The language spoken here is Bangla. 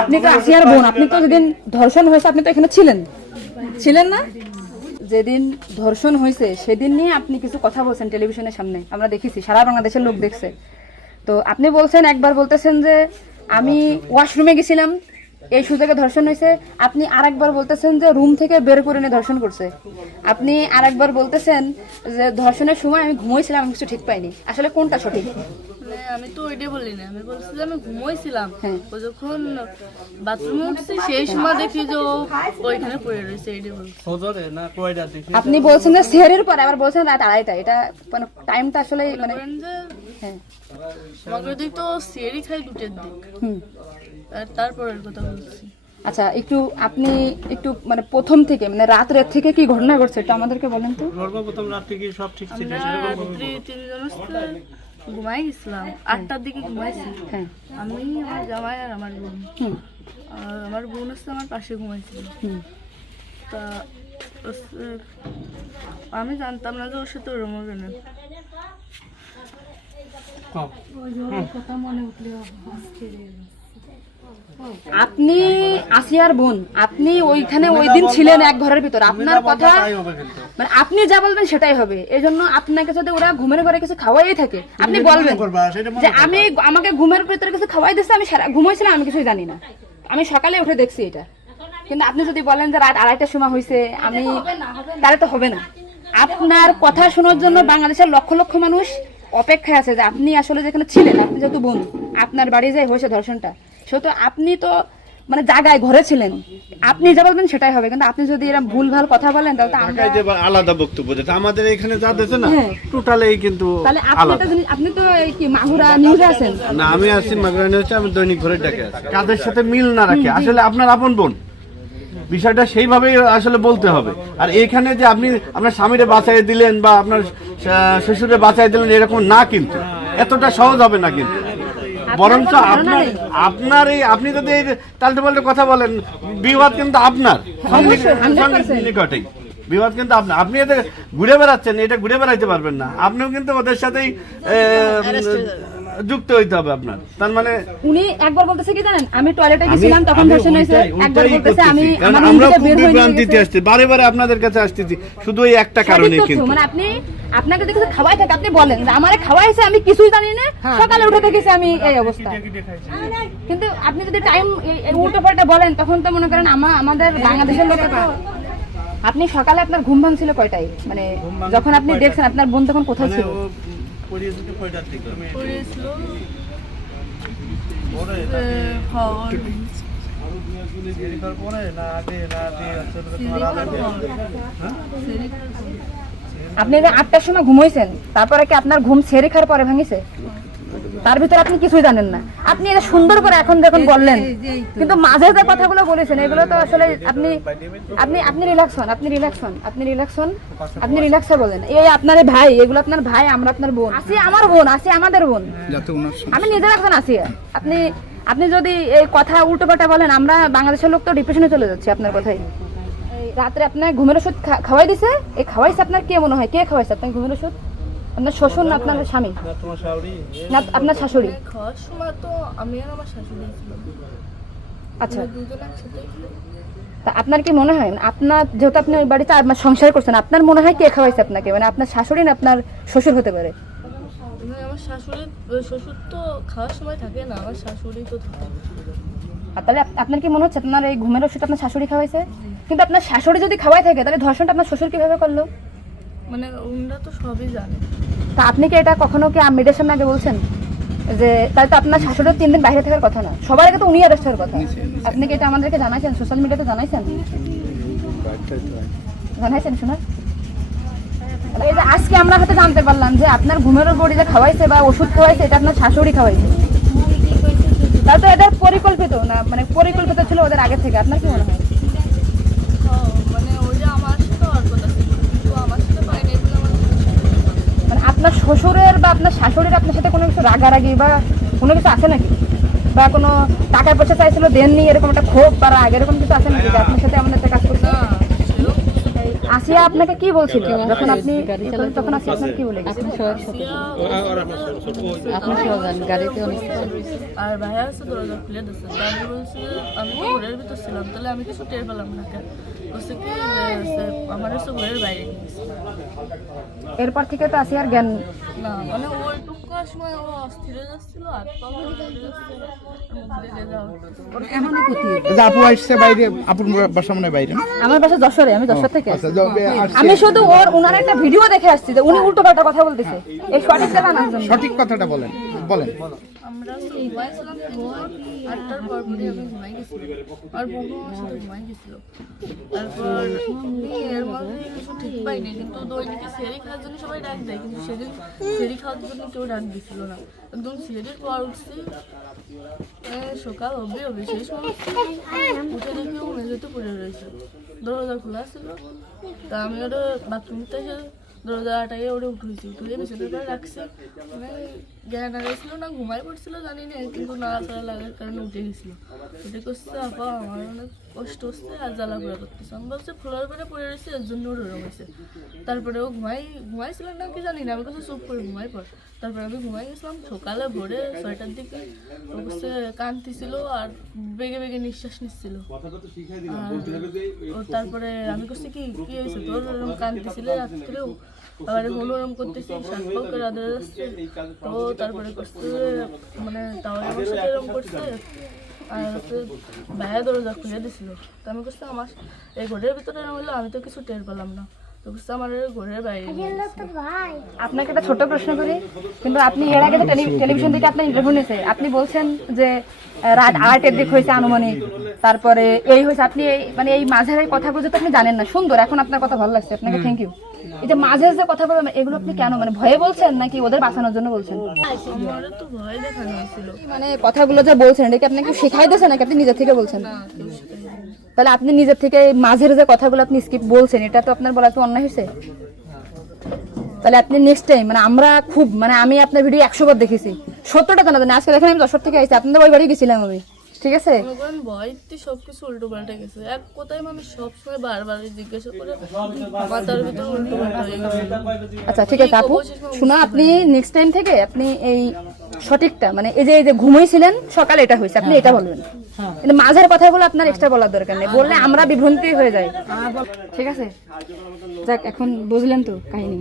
আপনি তো আসিয়ার বোন, আপনি তো যেদিন ধর্ষণ হয়েছে আপনি তো এখানে ছিলেন না? যেদিন ধর্ষণ হয়েছে সেদিন নিয়ে আপনি কিছু কথা বলছেন টেলিভিশনের সামনে, আমরা দেখেছি, সারা বাংলাদেশের লোক দেখছে। তো আপনি বলছেন, একবার বলতেছেন যে আমি ওয়াশরুমে গেছিলাম এই সুযোগে ধর্ষণ হয়েছে, আপনি আরেকবার বলতেছেন যে রুম থেকে বের করে নিয়ে ধর্ষণ করছে, আপনি আরেকবার বলতেছেন যে ধর্ষণের সময় আমি ঘুমোইছিলাম, আমি কিছু ঠিক পাইনি। আসলে কোনটা সঠিক? আমি তো ওইটাই বলি না, আমি বলছি যে আমি ঘুমোইছিলাম, ও যখন বাথরুমে উঠছি সেই সময় দেখি যে ও ওইখানে পড়ে রয়েছে, এইটাই বলছি। আপনি বলছেন যে সেহরির পরে, আবার বলছেন রাত 2:30, এটা মানে টাইমটা আসলে মানে হ্যাঁ আমাকে দিক তো সেরি খাই 2টার দিক, আর তারপরের কথা বলছি। আচ্ছা, আপনি একটু মানে প্রথম থেকে মানে রাত থেকে কি ঘটনা ঘটছে একটু আমাদেরকে বলেন তো। সর্বপ্রথম রাত থেকে সব ঠিক ছিল, রাত্রি 3 জন ঘুমাই গেছিলাম, 8টার দিকে ঘুমাইছি। হ্যাঁ, আমি, আমার জামাই আর আমার বোন, আর আমার বোন হচ্ছে আমার পাশে ঘুমাইছিল। তা আমি জানতাম না যে ওর সাথে ওরম হবে না। আপনি আসিয়ার বোন, আপনি ওইখানে ওই দিন ছিলেন এক ঘরের ভিতর, আপনার কথা মানে আপনি যা বলবেন সেটাই হবে। এই জন্য আপনাকে যদি ওরা ঘুমের ঘরে কিছু খাওয়াই থাকে আপনি বলবেন যে আমাকে ঘুমের ভিতরে কিছু খাওয়াই দিচ্ছে, আমি ঘুমাইছিলাম, আমি কিছুই জানি না, আমি সকালে উঠে দেখছি এটা। কিন্তু আপনি যদি বলেন যে রাত 2:30টার সময় হয়েছে, আমি তাহলে তো হবে না। আপনার কথা শোনার জন্য বাংলাদেশের লক্ষ লক্ষ মানুষ অপেক্ষায় আছে যে আপনি আসলে যেখানে ছিলেন, আপনি যেহেতু বোন, আপনার বাড়ি যাই হয়েছে ধর্ষণটা, সেহেতু আপনি তো মানে জায়গায় ঘরে ছিলেন, আপনি যা বলবেন সেটাই হবে। কিন্তু আপনি যদি এরকম ভুলভাল কথা বলেন তাহলে তো আমরা আলাদা বক্তব্য দিতে, আমাদের এখানে যা দিতে না টোটালি কিন্তু তাহলে আপনি তো এই কি মাগুরা নিউজে আছেন না, আমি আছি মাগুরা নিউজে, আমি দৈনিক ঘরের ডাকে আছি। কাদের সাথে মিল না রাখে আসলে আপনার আপন বোন, বিষয়টা সেইভাবেই আসলে বলতে হবে। আর এখানে যে আপনি আপনার স্বামীরে বাঁচাই দিলেন বা আপনার শ্বশুরে বাঁচাই দিলেন এরকম না, কিন্তু এতটা সহজ হবে না। কিন্তু বরঞ্চ আপনার এই আপনি যদি তাল্টে পাল্টে কথা বলেন, বিবাদ কিন্তু আপনার নিকটেই, বিবাদ কিন্তু আপনার। আপনি এদের ঘুরে বেড়াচ্ছেন, এটা ঘুরে বেড়াইতে পারবেন না, আপনিও কিন্তু ওদের সাথেই যুক্ত হইতে হবে আপনার। তার মানে উনি একবার বলতেছে কি জানেন, আমি টয়লেটে গেছিলাম তখন ধর্ষণ হয়েছে, একবার বলতেছে আমি আমার আমরা রুম থেকে বের হয়ে বিভ্রান্তিতে আসছি, বারে বারে আপনাদের কাছে আসতেছি শুধু এই একটা কারণে। কিন্তু মানে আপনাকে যদি কিছু খাওয়াই থাকে আপনি বলেন যে আমারে খাওয়াইছে, আমি কিছুই জানি না, সকালে উঠে দেখেছি আমি এই অবস্থা। কিন্তু আপনি যদি টাইম উল্টো পাল্টা বলেন তখন তো মনে করেন আমাদের বাংলাদেশের লোক তো। আপনি সকালে আপনার ঘুম ভাঙছিল কয়টায়, মানে যখন আপনি দেখছেন আপনার বোন তখন কোথায় ছিল? আপনি 8টার সময় ঘুমাইছেন, তারপরে কি আপনার ঘুম ছেড়ে খাওয়ার পরে ভাঙিছে? তার ভিতরে আপনি কিছুই জানেন না। আপনি এটা সুন্দর করে এখন যখন বললেন, কিন্তু মাঝে যে কথাগুলো বলেছেন এগুলো তো আসলে আপনি রিল্যাক্স হন, আপনি রিল্যাক্সে বলেন। এই আপনার ভাই, এগুলো আপনার ভাই, আমরা আপনার বোন, আসি আমার বোন, আসি আমাদের বোন, আমি নিজের একজন আছি। আপনি যদি এই কথা উল্টো পাল্টা বলেন, আমরা বাংলাদেশের লোক তো ডিপ্রেশনে চলে যাচ্ছে আপনার কথাই। রাত্রে আপনার ঘুমের ওষুধ খাওয়াই দিছে, এই খাওয়াইছে আপনার কে মনে হয়, কে খাওয়াইছে আপনার ঘুমের ওষুধ? আপনার শ্বশুর না আপনার স্বামী না আপনার শাশুড়ি? খাওয়ার সময় তো আমি আর আমার শাশুড়ি ছিলাম। আচ্ছা, দুজন একসাথে। তা আপনার কি মনে হয়, আপনার যেহেতু আপনি ওই বাড়িতে সংসার করছেন, আপনার মনে হয় কে খাওয়াইছে আপনাকে? মানে আপনার শাশুড়ি না আপনার শ্বশুর হতে পারে? আমার শ্বশুর তো খাওয়ার সময় থাকে না, আমার শাশুড়ি তো থাকে। আর তাহলে আপনার কি মনে হচ্ছে আপনার এই ঘুমের ওষুধ আপনার শাশুড়ি খাওয়াইছে? কিন্তু আপনার শাশুড়ি যদি খাওয়াই থাকে তাহলে ধর্ষণটা আপনার শ্বশুর কিভাবে করলো? মানে ওনারা তো সবই জানে। তা আপনি কি এটা কখনো কি মেয়েদের সামনে আগে বলছেন যে তাহলে তো আপনার শাশুড়ির 3 দিন বাইরে থাকার কথা না, সবার আগে তো উনি অ্যারেস্ট হওয়ার কথা? আপনি কি এটা আমাদেরকে জানাইছেন, সোশ্যাল মিডিয়াতে জানাইছেন শোনা? এই যে আজকে আমরা হয়তো জানতে পারলাম যে আপনার ঘুমের বড়ি যে খাওয়াইছে বা ওষুধ খাওয়াইছে এটা আপনার শাশুড়ি খাওয়াইছে, তাহলে তো এটা পরিকল্পিত না, মানে পরিকল্পিত ছিল ওদের আগে থেকে। আপনার কি মনে হয়? মানে ওই যে আমার সাথে আর কথা ছিল, কিন্তু আমার সাথে পাইনি, এগুলো আমার মানে আপনার শ্বশুরের বা আপনার শাশুড়ির আপনার সাথে কোনো কিছু রাগারাগি বা কোনো কিছু আছে নাকি? বা কোনো টাকা পয়সা চাইছিল দেননি, এরকম একটা ক্ষোভ বা রাগ এরকম কিছু আছে নাকি যে আপনার সাথে আমাদের একটা কাজ করছে? আসিয়া আপনাকে কি বলছিল যখন আপনি তখন আসিয়া আপনাকে কি বলে গেছে? আর ভাইয়া আছে দরজা খুলে দিচ্ছে, আমি বলছি আমি তো ঘরের ভিতর ছিলাম, তাহলে আমি কিছু টের পেলাম না কেন? বলছে কি আমার হচ্ছে ঘরের বাইরে নিয়ে গেছে। এরপর থেকে তো আসিয়ার জ্ঞান না মানে ওইটুকু সময় ও অস্থির হয়ে যাচ্ছিল, হাত পা ঘুরে যাচ্ছিল, আপু আসছে বাইরে, আপুর বাসা মনে হয় বাইরে। আমার বাসা যশোরে, আমি যশোর থেকে আচ্ছা, আমি শুধু ওনার একটা ভিডিও দেখে আসছি যে উনি উল্টো পাল্টা কথা বলতেছে, এই সঠিকটা জানার জন্য। সঠিক কথাটা বলেন বলেন। আমরা তো ঘুমাইছিলাম, 8টার পর পরই আমি ঘুমাই গেছিলাম, আর বোনও আমার সাথে ঘুমাই গেছিল। তারপর এর মধ্যে কিছু ঠিক পাইনি, কিন্তু দৈনিকে সেরি খাওয়ার জন্য সবাই ডাক দেয়, কিন্তু সেদিন সেরি খাওয়ার জন্য কেউ ডাক দিছিল না। একদম সেরির পর উঠছি, সকাল হবে সেই সময় উঠে দেখি ও মেঝেতে পড়ে রয়েছে, দরজা খোলা ছিল। তা আমি ওটা বাথরুমতে এসে দরজা আটাইয়ে ওটা উঠেছি, উঠে বিছানার পরে রাখছি, মানে জ্ঞান হারাইছিল না ঘুমাই পড়ছিল জানি না, কিন্তু নাড়াচাড়া লাগার কারণে উঠে গেছিল। উঠে করছে আপা আমার অনেক কষ্ট হচ্ছে আর জ্বালা পোড়া করতেছে, আমি বলছি ফ্লোর করে পড়ে রয়েছে এর জন্য ওর ওরম হয়েছে। তারপরে ও ঘুমাইছিল না কি জানি না, আমি কাছে চুপ করে ঘুমাই পড়। তারপরে আমি ঘুমাই গেছিলাম, সকালে ভোরে 6টার দিকে ও কাছে কাঁদতেছিল আর বেগে বেগে নিঃশ্বাস নিচ্ছিল। তারপরে আমি করছি কি কি হয়েছে তোর, ওরম কাঁদতেছিল রাত্রেও, আবার ওরম করতেছি, শাক পাও করে আদরে যাচ্ছে। তো তারপরে করছে মানে তাহলে আমার সাথে এরকম করছে, আর হচ্ছে ভাইয়া দরজা খুলে দিছিল। তো আমি করছি আমার এই ঘরের ভিতরে এরকম হলো, আমি তো কিছু টের পেলাম না, তো করছে আমার ঘরের বাইরে নিয়ে গেছে। আপনাকে একটা ছোট প্রশ্ন করি, কিন্তু আপনি এর আগে তো টেলিভিশন থেকে আপনার ইন্টারভিউ নিয়েছে, আপনি বলছেন যে রাত 8-এর দিক হয়েছে আনুমানিক, তারপরে এই হয়েছে, আপনি এই মানে এই মাঝের এই কথাগুলো তো আপনি জানেন না। সুন্দর, এখন আপনার কথা ভালো লাগছে, আপনাকে থ্যাংক ইউ। এই যে মাঝের যে কথা বলেন এগুলো আপনি কেন, মানে ভয়ে বলছেন নাকি ওদের বাঁচানোর জন্য বলছেন? আমার তো ভয় দেখানো হয়েছিল মানে কথাগুলো যে বলছেন এটা কি আপনি কি শেখাই দিয়েছেন নাকি আপনি নিজের থেকে বলছেন? না, কেউ শেখায়নি। তাহলে আপনি নিজের থেকে মাঝের যে কথাগুলো আপনি স্কিপ বলছেন, এটা তো আপনার বলা তো অন্যায় হয়েছে। তাহলে আপনি নেক্সট টাইম, মানে আমরা খুব মানে আমি আপনার ভিডিও 100 বার দেখেছি, সত্যটা জানা জানি। আজকে দেখেন আমি যশোর থেকে আসছি, আপনাদের ওই বাড়ি গেছিলাম আমি, ঠিক আছে? ভয়তে সবকিছু উল্টো পাল্টে গেছে, এক কথায় মানুষ সবসময় বারবার জিজ্ঞাসা করে মাথার ভিতরে উল্টো পাল্টা হয়ে গেছে। আচ্ছা ঠিক আছে আপু, শোনা আপনি নেক্সট টাইম থেকে আপনি এই সঠিকটা মানে এই যে ঘুমাইছিলেন সকালে এটা হয়েছে, আপনি এটা বলবেন। কিন্তু মাঝের কথাগুলো আপনার এক্সট্রা বলার দরকার নেই, বললে আমরা বিভ্রান্তি হয়ে যাই, ঠিক আছে? যাক, এখন বুঝলেন তো কাহিনী।